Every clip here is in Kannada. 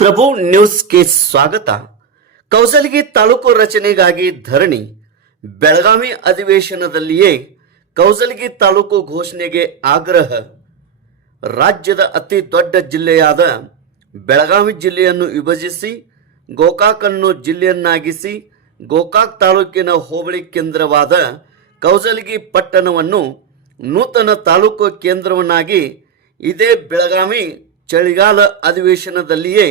ಪ್ರಭು ನ್ಯೂಸ್ಗೆ ಸ್ವಾಗತ. ಕೌಸಲಗಿ ತಾಲೂಕು ರಚನೆಗಾಗಿ ಧರಣಿ. ಬೆಳಗಾವಿ ಅಧಿವೇಶನದಲ್ಲಿಯೇ ಕೌಸಲಗಿ ತಾಲೂಕು ಘೋಷಣೆಗೆ ಆಗ್ರಹ. ರಾಜ್ಯದ ಅತಿ ದೊಡ್ಡ ಜಿಲ್ಲೆಯಾದ ಬೆಳಗಾವಿ ಜಿಲ್ಲೆಯನ್ನು ವಿಭಜಿಸಿ ಗೋಕಾಕನ್ನು ಜಿಲ್ಲೆಯನ್ನಾಗಿಸಿ ಗೋಕಾಕ್ ತಾಲೂಕಿನ ಹೋಬಳಿ ಕೇಂದ್ರವಾದ ಕೌಸಲಗಿ ಪಟ್ಟಣವನ್ನು ನೂತನ ತಾಲೂಕು ಕೇಂದ್ರವನ್ನಾಗಿ ಇದೇ ಬೆಳಗಾವಿ ಚಳಿಗಾಲ ಅಧಿವೇಶನದಲ್ಲಿಯೇ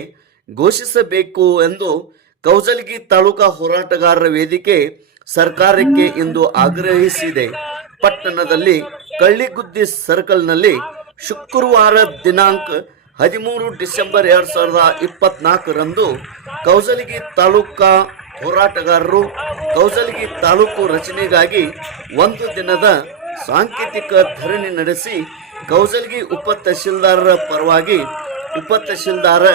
ಘೋಷಿಸಬೇಕು ಎಂದು ಕೌಸಲಗಿ ತಾಲೂಕಾ ಹೋರಾಟಗಾರರ ವೇದಿಕೆ ಸರ್ಕಾರಕ್ಕೆ ಇಂದು ಆಗ್ರಹಿಸಿದೆ. ಪಟ್ಟಣದಲ್ಲಿ ಕಳ್ಳಿಗುದ್ದಿ ಸರ್ಕಲ್ನಲ್ಲಿ ಶುಕ್ರವಾರ ದಿನಾಂಕ 13 ಡಿಸೆಂಬರ್ 2024ರಂದು ಕೌಸಲಗಿ ತಾಲೂಕಾ ಹೋರಾಟಗಾರರು ಕೌಸಲಗಿ ತಾಲೂಕು ರಚನೆಗಾಗಿ ಒಂದು ದಿನದ ಸಾಂಕೇತಿಕ ಧರಣಿ ನಡೆಸಿ ಕೌಸಲಗಿ ಉಪ ತಹಶೀಲ್ದಾರರ ಪರವಾಗಿ ಉಪ ತಹಶೀಲ್ದಾರ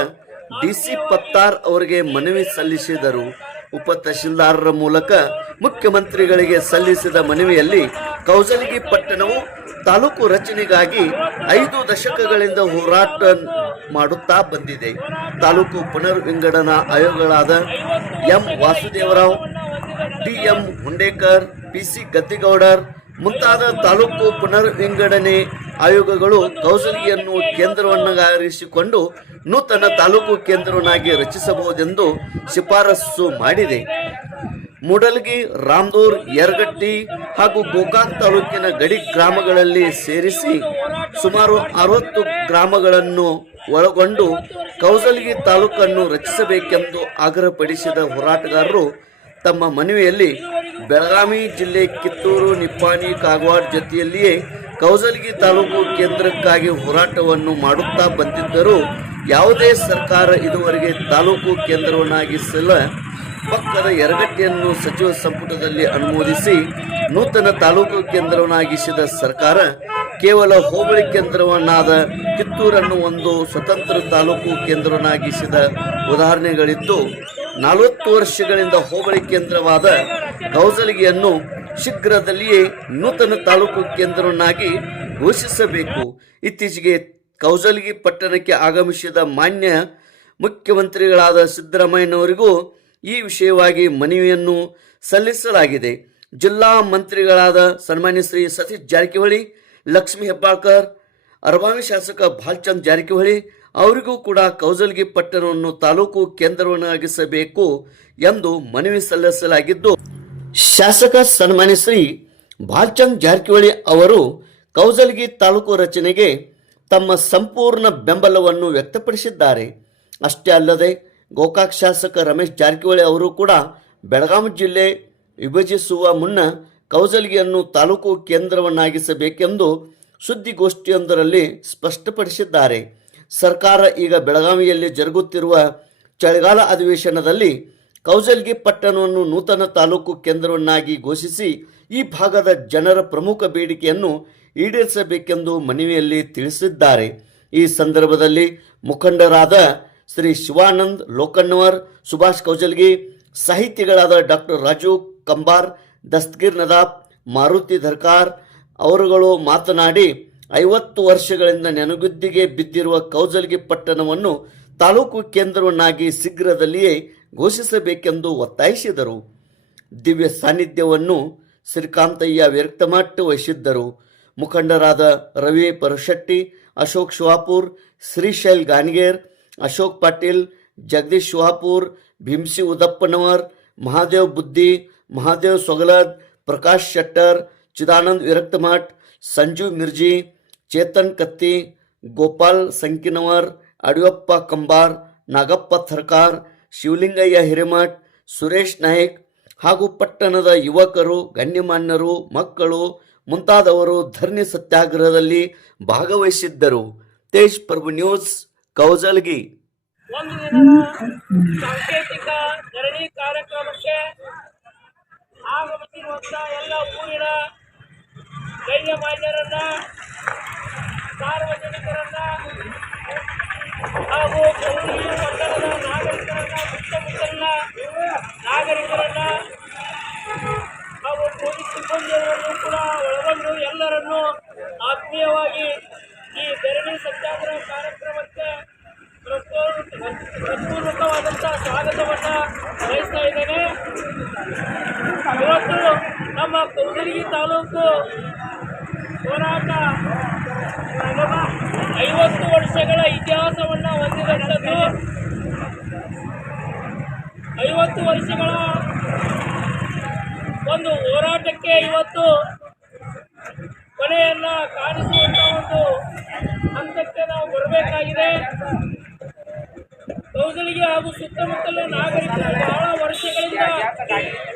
ಡಿಸಿ ಪತ್ತಾರ್ ಅವರಿಗೆ ಮನವಿ ಸಲ್ಲಿಸಿದರು. ಉಪ ತಹಶೀಲ್ದಾರರ ಮೂಲಕ ಮುಖ್ಯಮಂತ್ರಿಗಳಿಗೆ ಸಲ್ಲಿಸಿದ ಮನವಿಯಲ್ಲಿ ಕೌಸಲಗಿ ಪಟ್ಟಣವು ತಾಲೂಕು ರಚನೆಗಾಗಿ 5 ದಶಕಗಳಿಂದ ಹೋರಾಟ ಮಾಡುತ್ತಾ ಬಂದಿದೆ. ತಾಲೂಕು ಪುನರ್ ವಿಂಗಡನಾ ಆಯೋಗಗಳಾದ ಎಂ ವಾಸುದೇವರಾವ್, ಡಿ.ಎಂ. ಹುಂಡೇಕರ್, ಪಿ.ಸಿ. ಗದ್ದಿಗೌಡರ್ ಮುಂತಾದ ತಾಲೂಕು ಪುನರ್ ವಿಂಗಡಣೆ ಆಯೋಗಗಳು ಕೌಸಲಗಿಯನ್ನು ಕೇಂದ್ರವನ್ನಾಗಿರಿಸಿಕೊಂಡು ನೂತನ ತಾಲೂಕು ಕೇಂದ್ರವನ್ನಾಗಿ ರಚಿಸಬಹುದೆಂದು ಶಿಫಾರಸು ಮಾಡಿದೆ. ಮೂಡಲಗಿ, ರಾಮದೂರ್, ಯರಗಟ್ಟಿ ಹಾಗೂ ಗೋಕಾಕ್ ತಾಲೂಕಿನ ಗಡಿ ಗ್ರಾಮಗಳಲ್ಲಿ ಸೇರಿಸಿ ಸುಮಾರು 60 ಗ್ರಾಮಗಳನ್ನು ಒಳಗೊಂಡು ಕೌಸಲಗಿ ತಾಲೂಕನ್ನು ರಚಿಸಬೇಕೆಂದು ಆಗ್ರಹಪಡಿಸಿದ ಹೋರಾಟಗಾರರು ತಮ್ಮ ಮನವಿಯಲ್ಲಿ ಬೆಳಗಾವಿ ಜಿಲ್ಲೆ ಕಿತ್ತೂರು, ನಿಪ್ಪಾಣಿ, ಕಾಗವಾಡ ಜೊತೆಯಲ್ಲಿಯೇ ಕೌಸಲಗಿ ತಾಲೂಕು ಕೇಂದ್ರಕ್ಕಾಗಿ ಹೋರಾಟವನ್ನು ಮಾಡುತ್ತಾ ಬಂದಿದ್ದರೂ ಯಾವುದೇ ಸರ್ಕಾರ ಇದುವರೆಗೆ ತಾಲೂಕು ಕೇಂದ್ರವನ್ನಾಗಿಸಲ ಪಕ್ಕದ ಯರಗಟ್ಟಿಯನ್ನು ಸಚಿವ ಸಂಪುಟದಲ್ಲಿ ಅನುಮೋದಿಸಿ ನೂತನ ತಾಲೂಕು ಕೇಂದ್ರವನ್ನಾಗಿಸಿದ ಸರ್ಕಾರ ಕೇವಲ ಹೋಬಳಿ ಕೇಂದ್ರವನ್ನಾದ ಕಿತ್ತೂರನ್ನು ಒಂದು ಸ್ವತಂತ್ರ ತಾಲೂಕು ಕೇಂದ್ರವನ್ನಾಗಿಸಿದ ಉದಾಹರಣೆಗಳಿದ್ದು 40 ವರ್ಷಗಳಿಂದ ಹೋಬಳಿ ಕೇಂದ್ರವಾದ ಕೌಸಲಗಿಯನ್ನು ಶೀಘ್ರದಲ್ಲಿಯೇ ನೂತನ ತಾಲೂಕು ಕೇಂದ್ರವನ್ನಾಗಿ ಘೋಷಿಸಬೇಕು. ಇತ್ತೀಚೆಗೆ ಕೌಸಲಗಿ ಪಟ್ಟಣಕ್ಕೆ ಆಗಮಿಸಿದ ಮಾನ್ಯ ಮುಖ್ಯಮಂತ್ರಿಗಳಾದ ಸಿದ್ದರಾಮಯ್ಯನವರಿಗೂ ಈ ವಿಷಯವಾಗಿ ಮನವಿಯನ್ನು ಸಲ್ಲಿಸಲಾಗಿದೆ. ಜಿಲ್ಲಾ ಮಂತ್ರಿಗಳಾದ ಸನ್ಮಾನ್ಯ ಶ್ರೀ ಸತೀಶ್ ಜಾರಕಿಹೊಳಿ, ಲಕ್ಷ್ಮೀ ಹೆಬ್ಬಾಳ್ಕರ್, ಅರಬಾವಿ ಶಾಸಕ ಭಾಲ್ಚಂದ್ ಜಾರಕಿಹೊಳಿ ಅವರಿಗೂ ಕೂಡ ಕೌಸಲಗಿ ಪಟ್ಟಣವನ್ನು ತಾಲೂಕು ಕೇಂದ್ರವನ್ನಾಗಿಸಬೇಕು ಎಂದು ಮನವಿ ಸಲ್ಲಿಸಲಾಗಿದ್ದು, ಶಾಸಕ ಸನ್ಮಾನ್ಯ ಶ್ರೀ ಭಾಲ್ಚಂದ್ ಜಾರಕಿಹೊಳಿ ಅವರು ಕೌಸಲಗಿ ತಾಲೂಕು ರಚನೆಗೆ ತಮ್ಮ ಸಂಪೂರ್ಣ ಬೆಂಬಲವನ್ನು ವ್ಯಕ್ತಪಡಿಸಿದ್ದಾರೆ. ಅಷ್ಟೇ ಅಲ್ಲದೆ ಗೋಕಾಕ್ ಶಾಸಕ ರಮೇಶ್ ಜಾರಕಿಹೊಳಿ ಅವರು ಕೂಡ ಬೆಳಗಾವಿ ಜಿಲ್ಲೆ ವಿಭಜಿಸುವ ಮುನ್ನ ಕೌಸಲಗಿಯನ್ನು ತಾಲೂಕು ಕೇಂದ್ರವನ್ನಾಗಿಸಬೇಕೆಂದು ಸುದ್ದಿಗೋಷ್ಠಿಯೊಂದರಲ್ಲಿ ಸ್ಪಷ್ಟಪಡಿಸಿದ್ದಾರೆ. ಸರ್ಕಾರ ಈಗ ಬೆಳಗಾವಿಯಲ್ಲಿ ಜರುಗುತ್ತಿರುವ ಚಳಿಗಾಲ ಅಧಿವೇಶನದಲ್ಲಿ ಕೌಸಲಗಿ ಪಟ್ಟಣವನ್ನು ನೂತನ ತಾಲೂಕು ಕೇಂದ್ರವನ್ನಾಗಿ ಘೋಷಿಸಿ ಈ ಭಾಗದ ಜನರ ಪ್ರಮುಖ ಬೇಡಿಕೆಯನ್ನು ಈಡೇರಿಸಬೇಕೆಂದು ಮನವಿಯಲ್ಲಿ ತಿಳಿಸಿದ್ದಾರೆ. ಈ ಸಂದರ್ಭದಲ್ಲಿ ಮುಖಂಡರಾದ ಶ್ರೀ ಶಿವಾನಂದ್ ಲೋಕಣ್ಣವರ್, ಸುಭಾಷ್ ಕೌಸಲಗಿ, ಸಾಹಿತಿಗಳಾದ ಡಾಕ್ಟರ್ ರಾಜು ಕಂಬಾರ್, ದಸ್ತಗೀರ್ ನದಾಫ್, ಮಾರುತಿ ಧರ್ಕಾರ್ ಅವರುಗಳು ಮಾತನಾಡಿ 50 ವರ್ಷಗಳಿಂದ ನೆನಗುದ್ದಿಗೆ ಬಿದ್ದಿರುವ ಕೌಸಲಗಿ ಪಟ್ಟಣವನ್ನು ತಾಲೂಕು ಕೇಂದ್ರವನ್ನಾಗಿ ಶೀಘ್ರದಲ್ಲಿಯೇ ಘೋಷಿಸಬೇಕೆಂದು ಒತ್ತಾಯಿಸಿದರು. ದಿವ್ಯ ಸಾನ್ನಿಧ್ಯವನ್ನು ಶ್ರೀಕಾಂತಯ್ಯ ವ್ಯಕ್ತಮಟ್ಟ ವಹಿಸಿದ್ದರು. ಮುಖಂಡರಾದ ರವಿ ಪರಶೆಟ್ಟಿ, ಅಶೋಕ್ ಶುಹಾಪುರ್, ಶ್ರೀಶೈಲ್ ಗಾನ್ಗೇರ್, ಅಶೋಕ್ ಪಾಟೀಲ್, ಜಗದೀಶ್ ಶುಹಾಪುರ್, ಭೀಮ್ಸಿ ಉದಪ್ಪನವರ್, ಮಹಾದೇವ್ ಬುದ್ಧಿ, ಮಹಾದೇವ್ ಸೊಗಲದ್, ಪ್ರಕಾಶ್ ಶೆಟ್ಟರ್, ಚಿದಾನಂದ್ ವಿರಕ್ತಮಠ್, ಸಂಜು ಮಿರ್ಜಿ, ಚೇತನ್ ಕತ್ತಿ, ಗೋಪಾಲ್ ಸಂಕಿನವರ್, ಅಡಿಯಪ್ಪ ಕಂಬಾರ್, ನಾಗಪ್ಪ ಥರ್ಕಾರ್, ಶಿವಲಿಂಗಯ್ಯ ಹಿರೇಮಠ್, ಸುರೇಶ್ ನಾಯಕ್ ಹಾಗೂ ಪಟ್ಟಣದ ಯುವಕರು, ಗಣ್ಯಮಾನ್ಯರು, ಮಕ್ಕಳು ಮುಂತಾದವರು ಧರಣಿ ಸತ್ಯಾಗ್ರಹದಲ್ಲಿ ಭಾಗವಹಿಸಿದ್ದರು. ತೇಜ್ ಪ್ರಭು ನ್ಯೂಸ್, ಕೌಸಲಗಿ. ಒಂದು ದಿನದ ಸಾಂಕೇತಿಕ ಧರಣಿ ಕಾರ್ಯಕ್ರಮಕ್ಕೆ ಆಗಮಿಸಿರುವಂಥ ಎಲ್ಲ ಊರಿನ ಗಣ್ಯಮಾನ್ಯರನ್ನ, ಸಾರ್ವಜನಿಕರನ್ನ ಹಾಗೂ ಕೌಸಲಗಿ ಪಟ್ಟಣದ ನಾಗರಿಕರನ್ನ, ಸುತ್ತಮುತ್ತಲಿನ ನಾಗರಿಕರನ್ನ ಹಾಗೂ ಪೊಲೀಸ್ ಸಿಬ್ಬಂದಿಯವರನ್ನು ಕೂಡ ಒಳಗೊಂಡು ಎಲ್ಲರನ್ನೂ ಆತ್ಮೀಯವಾಗಿ ಈ ಧರಣಿ ಸತ್ಯಾಗ್ರಹ ಕಾರ್ಯಕ್ರಮಕ್ಕೆ ಕೌಜಲಗಿ ತಾಲೂಕು ಹೋರಾಟ 50 ವರ್ಷಗಳ ಇತಿಹಾಸವನ್ನು ಹೊಂದಿದಂಥದ್ದು. 50 ವರ್ಷಗಳ ಒಂದು ಹೋರಾಟಕ್ಕೆ ಇವತ್ತು ಕೊನೆಯನ್ನ ಕಾಣಿಸುವಂತ ಒಂದು ಹಂತಕ್ಕೆ ನಾವು ಬರಬೇಕಾಗಿದೆ. ಕೌಜಲಗಿ ಹಾಗೂ ಸುತ್ತಮುತ್ತಲ ನಾಗರಿಕರು ಬಹಳ ವರ್ಷಗಳಿಂದ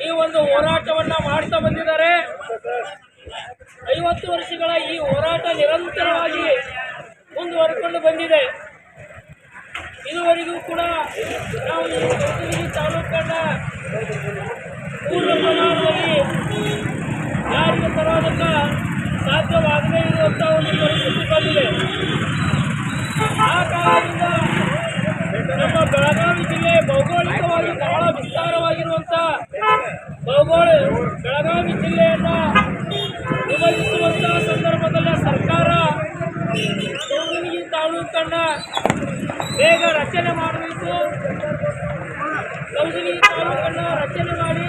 ಈ ಒಂದು ಹೋರಾಟವನ್ನ ಮಾಡ್ತಾ ಬಂದಿದ್ದಾರೆ. 50 ವರ್ಷಗಳ ಈ ಹೋರಾಟ ನಿರಂತರವಾಗಿ ಮುಂದುವರೆಕೊಂಡು ಬಂದಿದೆ. ಇದುವರೆಗೂ ಕೂಡ ನಾವು ಈ ಕೌಜಲಗಿ ತಾಲೂಕನ್ನ ಪೂರ್ಣ ಪ್ರಮಾಣದಲ್ಲಿ ಯಾರಿಗೆ ತರೋದಕ್ಕ ಸಾಧ್ಯವಾಗದೇ ಇರುವಂಥ ಒಂದು ಪರಿಸ್ಥಿತಿ ಬಂದಿದೆ. ಆ ಕಾರಣದಿಂದ ನಮ್ಮ ಬೆಳಗಾವಿ ಜಿಲ್ಲೆ ಭೌಗೋಳಿಕವಾಗಿ ಬಹಳ ವಿಸ್ತಾರವಾಗಿರುವಂಥ ಬೆಳಗಾವಿ ಜಿಲ್ಲೆಯನ್ನು ವಿಭಜಿಸುವಂಥ ಸಂದರ್ಭದಲ್ಲಿ ಸರ್ಕಾರ ಕೌಜಲಗಿ ತಾಲೂಕನ್ನು ಬೇಗ ರಚನೆ ಮಾಡಬೇಕು. ಕೌಜಲಗಿ ತಾಲೂಕನ್ನು ರಚನೆ ಮಾಡಿ